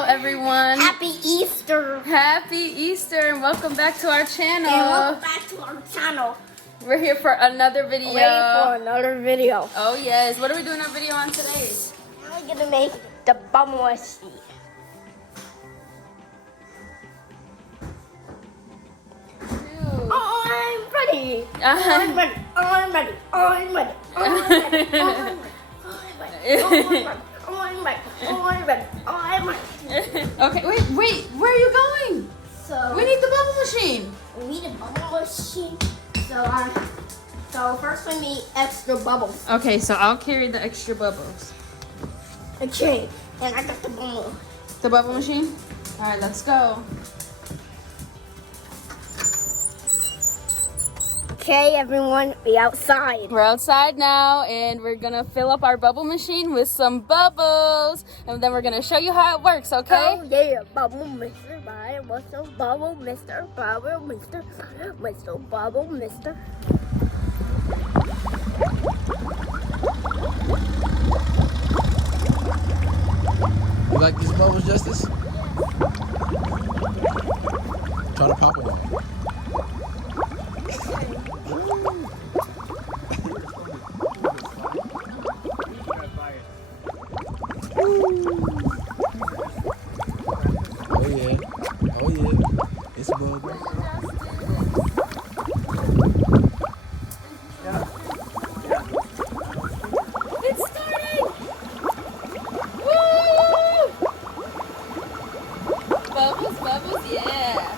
Hello everyone. Happy Easter. Happy Easter and welcome back to our channel. And welcome back to our channel. We're here for another video. Ready for another video. Oh yes. What are we doing our video on today? I'm gonna make the bubble machine. I'm ready. I'm ready. I'm ready. I'm ready. I'm ready. I'm ready. I'm ready. Okay, wait. Where are you going? So We need the bubble machine. we need a bubble machine. So first we need extra bubbles. Okay, so I'll carry the extra bubbles. Okay, and I got the bubble. The bubble machine? All right, let's go. Okay, everyone, we outside. We're outside now and we're gonna fill up our bubble machine with some bubbles and then we're gonna show you how it works, okay? Oh yeah, bubble mister, what's a bubble mister, bubble mister, what's a bubble mister? You like these bubbles, Justice? Try to pop them. Oh yeah. Oh yeah. It's a bubble. It's starting! Woo! Bubbles, bubbles, yeah.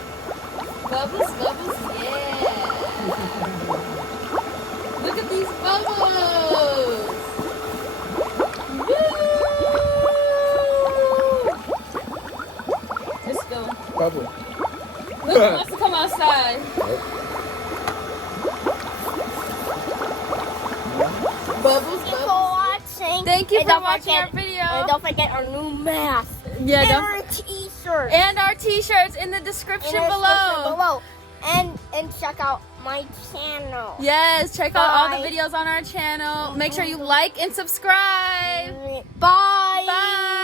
Bubbles, bubbles, yeah. Look at these bubbles! Woo! Let's go. Bubble. Look, he wants to come outside. Bubbles, Thank you for bubbles. watching. Thank you And for don't watching our forget- video. And don't forget our new mask. Yeah, and don't- our t-shirt. And our t-shirts in the description In the below. description below. And check out my channel. Yes, check out all the Bye. videos on our channel. Make sure you like and subscribe. Bye. Bye.